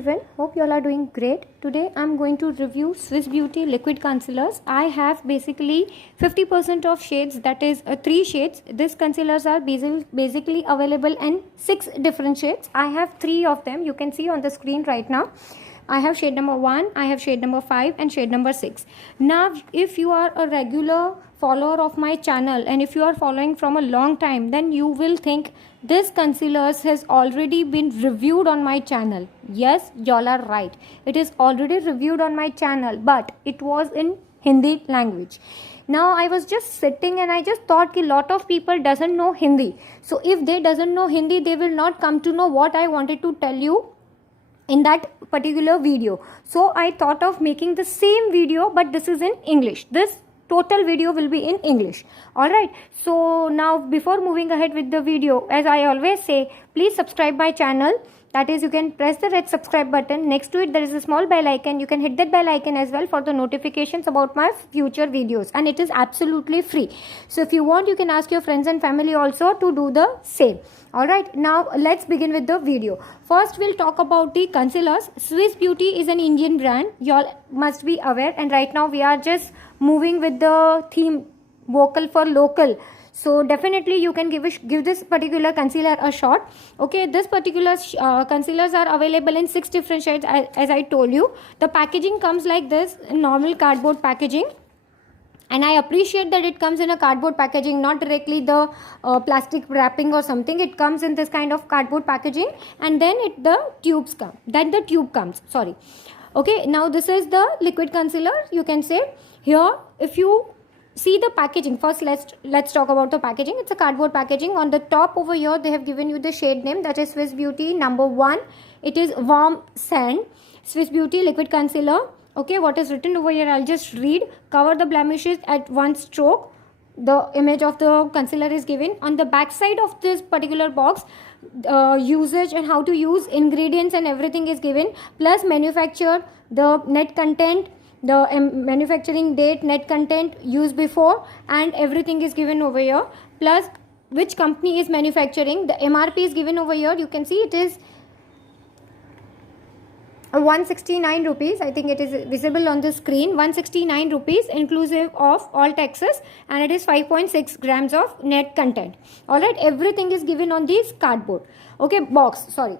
everyone, hope you all are doing great. Today I'm going to review Swiss Beauty liquid concealers. I have basically 50% of shades, that is 3 shades. These concealers are basically available in 6 different shades. I have 3 of them, you can see on the screen right now. I have shade number 1, I have shade number 5 and shade number 6. Now if you are a regular follower of my channel and if you are following from a long time, then you will think this concealers has already been reviewed on my channel. Yes, y'all are right. It is already reviewed on my channel, but it was in Hindi language. Now I was just sitting and I just thought a lot of people doesn't know Hindi. So if they doesn't know Hindi, they will not come to know what I wanted to tell you in that particular video. So I thought of making the same video, but this is in English. This total video will be in English. Alright, so now before moving ahead with the video, as I always say, please subscribe my channel. That is, you can press the red subscribe button. Next to it there is a small bell icon. You can hit that bell icon as well for the notifications about my future videos, and it is absolutely free. So if you want, you can ask your friends and family also to do the same. Alright, now let's begin with the video. First we'll talk about the concealers. Swiss Beauty is an Indian brand, y'all must be aware, and right now we are just moving with the theme vocal for local. So definitely you can give this particular concealer a shot. Okay, this particular concealers are available in 6 different shades, as I told you. The packaging comes like this, normal cardboard packaging. And I appreciate that it comes in a cardboard packaging, not directly the plastic wrapping or something. It comes in this kind of cardboard packaging, and then the tube comes. Sorry. Okay, now this is the liquid concealer. You can say here, if you see the packaging, first let's talk about the packaging. It's a cardboard packaging. On the top over here they have given you the shade name, that is Swiss Beauty number 1. It is Warm Sand Swiss Beauty liquid concealer. Okay, what is written over here, I'll just read. Cover the blemishes at one stroke. The image of the concealer is given. On the back side of this particular box, usage and how to use, ingredients and everything is given, plus manufacturer, the net content, the manufacturing date, net content, used before, and everything is given over here, plus which company is manufacturing. The MRP is given over here. You can see it is 169 rupees. I think it is visible on the screen. 169 rupees inclusive of all taxes, and it is 5.6 grams of net content. Alright, everything is given on this cardboard. Okay, box, sorry.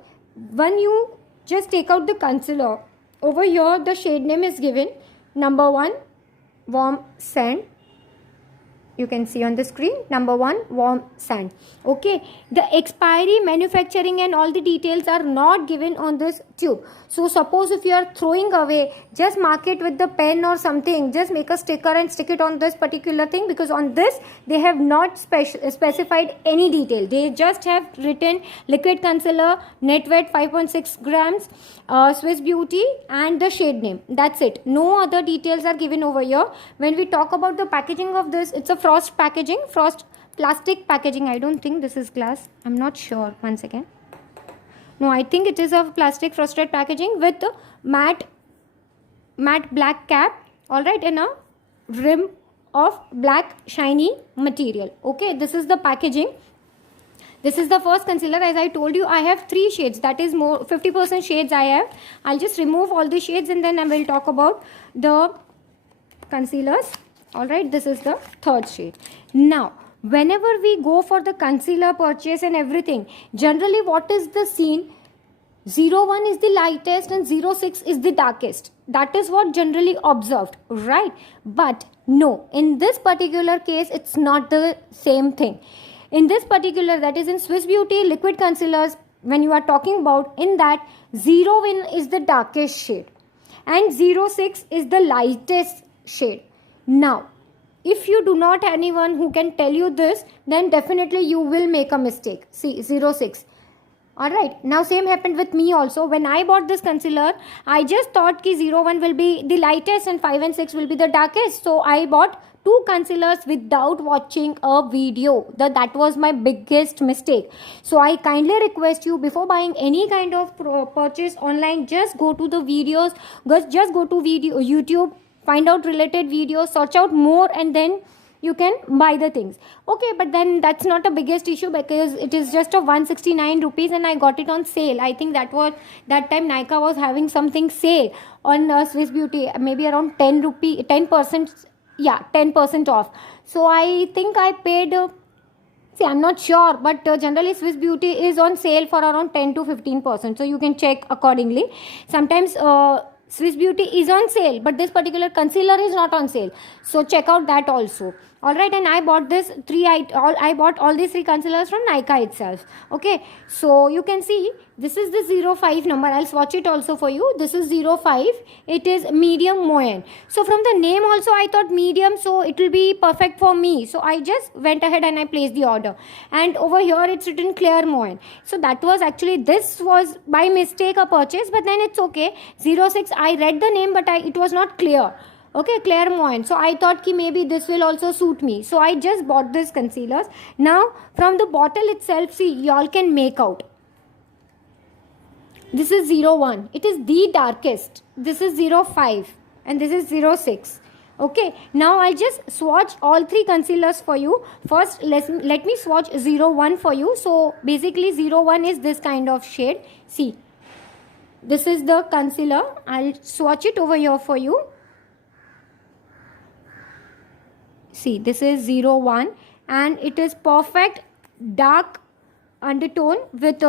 When you just take out the concealer, over here the shade name is given, number 1 Warm Sand. You can see on the screen, number 1 Warm Sand. Okay, the expiry, manufacturing and all the details are not given on this tube. So suppose if you are throwing away, just mark it with the pen or something. Just make a sticker and stick it on this particular thing, because on this they have not specified any detail. They just have written liquid concealer, net weight 5.6 grams, Swiss Beauty, and the shade name. That's it. No other details are given over here. When we talk about the packaging of this, it's a frost packaging, frost plastic packaging. I don't think this is glass. I'm not sure. One second. No, I think it is a plastic frosted packaging with a matte black cap. Alright, and a rim of black shiny material. Okay, this is the packaging. This is the first concealer. As I told you, I have 3 shades. That is more 50% shades I have. I'll just remove all the shades and then I will talk about the concealers. Alright, this is the 3rd shade. Now, whenever we go for the concealer purchase and everything, generally what is the scene? 01 is the lightest and 06 is the darkest. That is what generally observed, right? But no, in this particular case, it's not the same thing. In this particular, that is in Swiss Beauty liquid concealers, when you are talking about, in that 01 is the darkest shade and 06 is the lightest shade. Now, if you do not have anyone who can tell you this, then definitely you will make a mistake. See, 06. Alright, now same happened with me also. When I bought this concealer, I just thought ki 01 will be the lightest and 5 and 6 will be the darkest. So I bought 2 concealers without watching a video. That was my biggest mistake. So I kindly request you, before buying any kind of purchase online, just go to the videos, just go to YouTube, find out related videos, search out more, and then you can buy the things. Okay, but then that's not a biggest issue because it is just a 169 rupees and I got it on sale. I think that time Nykaa was having something sale on Swiss Beauty, maybe around 10%, yeah, 10% off. So I think I paid see, I'm not sure, but generally Swiss Beauty is on sale for around 10 to 15%. So you can check accordingly. Sometimes Swiss Beauty is on sale, but this particular concealer is not on sale. So check out that also. Alright, and I bought I bought all these three concealers from Nykaa itself. Okay, so you can see this is the 05 number. I'll swatch it also for you. This is 05. It is medium moyen. So from the name also I thought medium, so it will be perfect for me. So I just went ahead and I placed the order. And over here it's written clear moyen. So that was actually, this was by mistake a purchase, but then it's okay. 06, I read the name, but it was not clear. Okay, Clairvoyant. So I thought ki maybe this will also suit me. So I just bought this concealers. Now from the bottle itself, see, y'all can make out. This is 01. It is the darkest. This is 05 and this is 06. Okay, now I'll just swatch all three concealers for you. First, let me swatch 01 for you. So basically 01 is this kind of shade. See, this is the concealer. I'll swatch it over here for you. See, this is 01 and it is perfect dark undertone with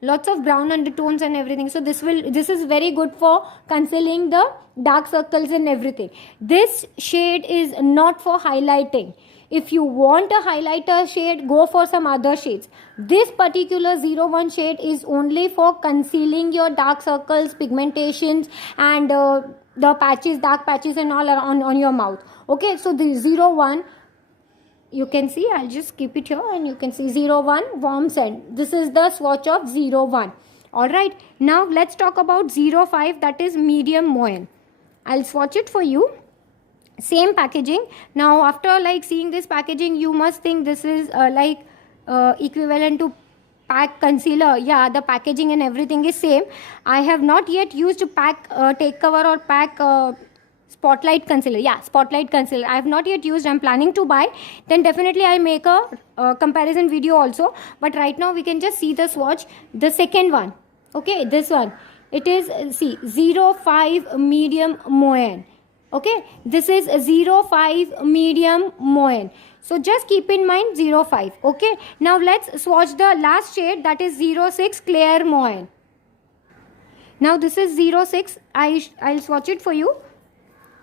lots of brown undertones and everything. So this is very good for concealing the dark circles and everything. This shade is not for highlighting. If you want a highlighter shade, go for some other shades. This particular 01 shade is only for concealing your dark circles, pigmentations and the patches, dark patches and all on your mouth. Okay, so the 01, you can see, I'll just keep it here and you can see 01 warm scent. This is the swatch of 01. Alright, now let's talk about 05, that is medium moyen. I'll swatch it for you. Same packaging. Now after like seeing this packaging, you must think this is equivalent to pack concealer. Yeah, the packaging and everything is same. I have not yet used pack take cover or pack Spotlight concealer. Yeah, Spotlight concealer I have not yet used. I'm planning to buy. Then definitely I'll make a comparison video also. But right now we can just see the swatch. The second one. Okay, this one. It is, see, 05 medium moyen. Okay, this is 05 medium moyen. So just keep in mind 05. Okay, now let's swatch the last shade, that is 06 clear moyen. Now this is 06. I'll swatch it for you.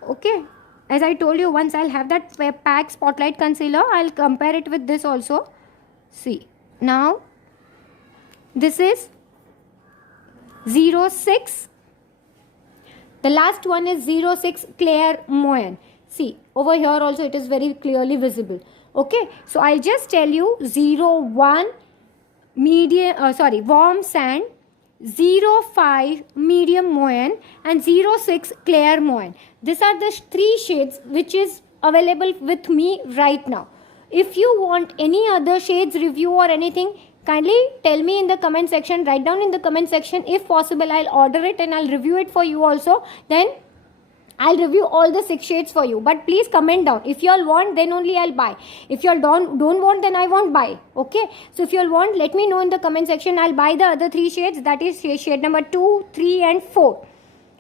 Okay, as I told you, once I'll have that pack Spotlight concealer, I'll compare it with this also. See, now this is 06. The last one is 06 Clair Moyen. See, over here also it is very clearly visible. Okay, so I'll just tell you 01 warm sand, 05 medium moyen and 06 Clair Moyen. These are the three shades which is available with me right now. If you want any other shades review or anything, kindly tell me in the comment section. Write down in the comment section. If possible, I'll order it and I'll review it for you also. Then I'll review all the 6 shades for you. But please comment down. If you all want, then only I'll buy. If you all don't want, then I won't buy. Okay. So if you all want, let me know in the comment section. I'll buy the other 3 shades. That is shade number 2, 3 and 4.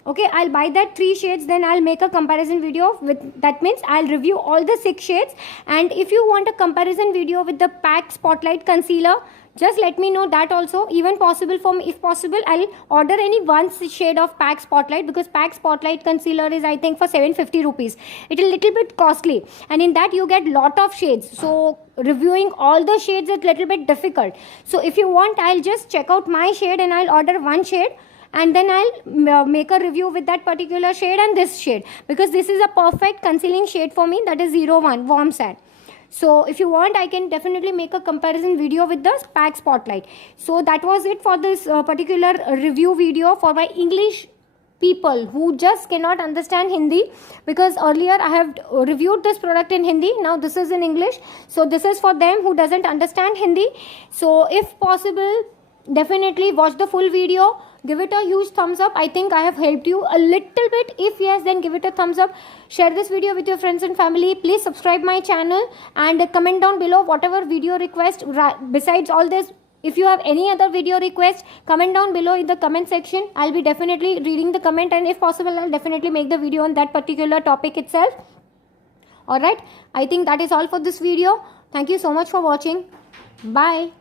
Okay, I'll buy that 3 shades, then I'll make a comparison video with, that means I'll review all the 6 shades. And if you want a comparison video with the pack Spotlight concealer, just let me know that also. Even possible for me, if possible, I'll order any one shade of pack Spotlight, because pack Spotlight concealer is I think for 750 rupees. It is a little bit costly, and in that you get lot of shades. So reviewing all the shades is little bit difficult. So if you want, I'll just check out my shade and I'll order one shade. And then I'll make a review with that particular shade and this shade, because this is a perfect concealing shade for me, that is 01 warm sand. So if you want, I can definitely make a comparison video with the pack Spotlight. So that was it for this particular review video for my English people who just cannot understand Hindi, because earlier I have reviewed this product in Hindi. Now this is in English. So this is for them who doesn't understand Hindi. So if possible, definitely watch the full video, give it a huge thumbs up. I think I have helped you a little bit. If yes, then give it a thumbs up. Share this video with your friends and family. Please subscribe my channel and comment down below whatever video request. Besides all this, if you have any other video request, comment down below in the comment section. I'll be definitely reading the comment, and if possible, I'll definitely make the video on that particular topic itself. Alright, I think that is all for this video. Thank you so much for watching. Bye.